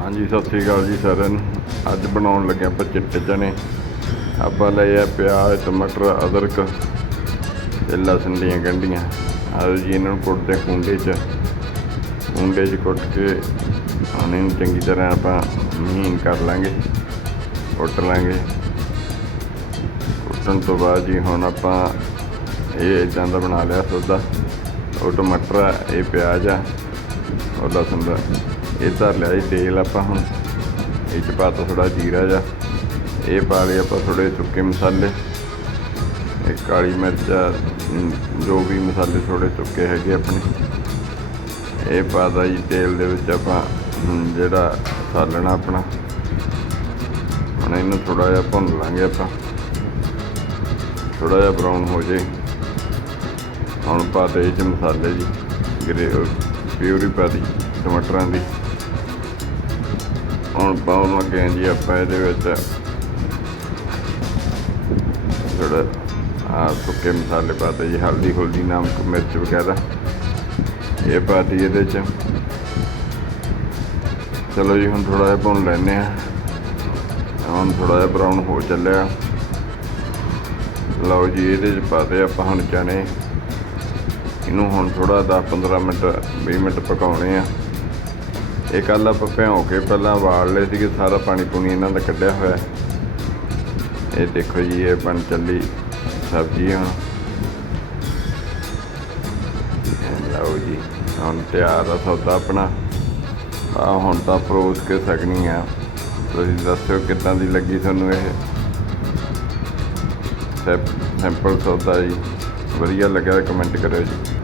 ਹਾਂਜੀ, ਸਤਿ ਸ੍ਰੀ ਅਕਾਲ ਜੀ ਸਾਰਿਆਂ ਨੂੰ। ਅੱਜ ਬਣਾਉਣ ਲੱਗੇ ਆਪਾਂ ਚਿੱਟੇ ਚਨੇ। ਆਪਾਂ ਲਏ ਆ ਪਿਆਜ਼, ਟਮਾਟਰ, ਅਦਰਕ ਤੇ ਲਸਣ ਦੀਆਂ ਗੰਢੀਆਂ। ਆਓ ਜੀ, ਇਹਨਾਂ ਨੂੰ ਕੁੱਟਦੇ ਕੁੰਡੇ 'ਚ। ਕੁੰਡੇ 'ਚ ਕੁੱਟ ਕੇ ਹੁਣ ਇਹਨੂੰ ਚੰਗੀ ਤਰ੍ਹਾਂ ਆਪਾਂ ਮਹੀਨ ਕਰ ਲਾਂਗੇ, ਕੁੱਟ ਲਾਂਗੇ। ਕੁੱਟਣ ਤੋਂ ਬਾਅਦ ਜੀ ਹੁਣ ਆਪਾਂ ਇਹ ਇਦਾਂ ਦਾ ਬਣਾ ਲਿਆ ਸੌਦਾ। ਉਹ ਟਮਾਟਰ ਆ, ਇਹ ਪਿਆਜ਼ ਆ। ਉਹਦਾ ਲਸਣ ਇਹ ਧਰ ਲਿਆ ਜੀ ਤੇਲ ਆਪਾਂ ਹੁਣ। ਇਹ ਚ ਪਾਤਾ ਥੋੜਾ ਜੀਰਾ ਜਾ ਇਹ ਪਾ ਲਏ ਆਪਾਂ ਥੋੜੇ ਸੁੱਕੇ ਮਸਾਲੇ। ਇਹ ਕਾਲੀ ਮਿਰਚ ਆ, ਜੋ ਵੀ ਮਸਾਲੇ ਥੋੜੇ ਸੁੱਕੇ ਹੈਗੇ ਆਪਣੇ। ਇਹ ਪਾਦਾ ਜੀ ਤੇਲ ਦੇ ਵਿੱਚ ਆਪਾਂ ਜਿਹੜਾ ਸਾਲਣਾ ਆਪਣਾ। ਹੁਣ ਇਹਨੂੰ ਥੋੜਾ ਜਿਹਾ ਭੁੰਨ ਲਾਂਗੇ ਆਪਾਂ। ਥੋੜਾ ਜਿਹਾ ਬਰਾਊਨ ਹੋ ਜੇ। ਹੁਣ ਪਾ ਦੇ ਇਹ 'ਚ ਮਸਾਲੇ ਜੀ। ਗਰੇ ਪਿਊਰੀ ਪਾ ਦੀ ਟਮਾਟਰਾਂ ਦੀ। ਹੁਣ ਪਾਉਣ ਲੱਗੇ ਜੀ ਆਪਾਂ ਇਹਦੇ ਵਿੱਚ ਥੋੜਾ ਆ ਸੁੱਕੇ ਮਸਾਲੇ ਪਾਤੇ ਜੀ ਹਲਦੀ ਹੁਲਦੀ, ਨਮਕ, ਮਿਰਚ ਵਗੈਰਾ, ਇਹ ਪਾਤੀ ਇਹਦੇ 'ਚ। ਚਲੋ ਜੀ, ਹੁਣ ਥੋੜਾ ਜਿਹਾ ਭੁੰਨ ਲੈਨੇ ਆ ਹੁਣ ਥੋੜਾ ਜਿਹਾ ਬਰਾਊਨ ਹੋ ਚੱਲਿਆ। ਲਓ ਜੀ, ਇਹਦੇ 'ਚ ਪਾਤੇ ਆਪਾਂ ਹੁਣ ਚਨੇ। ਇਹਨੂੰ ਹੁਣ ਥੋੜਾ 10-15 ਮਿੰਟ 20 ਮਿੰਟ ਪਕਾਉਣੇ ਆ। ਇਹ ਕੱਲ ਆਪਾਂ ਭਿਓ ਕੇ ਪਹਿਲਾਂ ਵਾਲ ਲਏ ਸੀਗੇ, ਸਾਰਾ ਪਾਣੀ ਪੂਣੀ ਇਹਨਾਂ ਦਾ ਕੱਢਿਆ ਹੋਇਆ। ਇਹ ਦੇਖੋ ਜੀ, ਇਹ ਬਣ ਚੱਲੀ ਸਬਜ਼ੀ ਹੁਣ ਲਓ ਜੀ, ਹੁਣ ਤਿਆਰ ਆ ਸੌਦਾ ਆਪਣਾ। ਆ ਹੁਣ ਤਾਂ ਫਰੋਜ਼ ਕੇ ਸਕਣੀ ਆ। ਤੁਸੀਂ ਦੱਸਿਓ ਕਿੱਦਾਂ ਦੀ ਲੱਗੀ ਤੁਹਾਨੂੰ ਇਹ? ਸੈਂਪਲ ਸੌਦਾ ਜੀ। ਵਧੀਆ ਲੱਗਿਆ ਕਮੈਂਟ ਕਰਿਓ ਜੀ।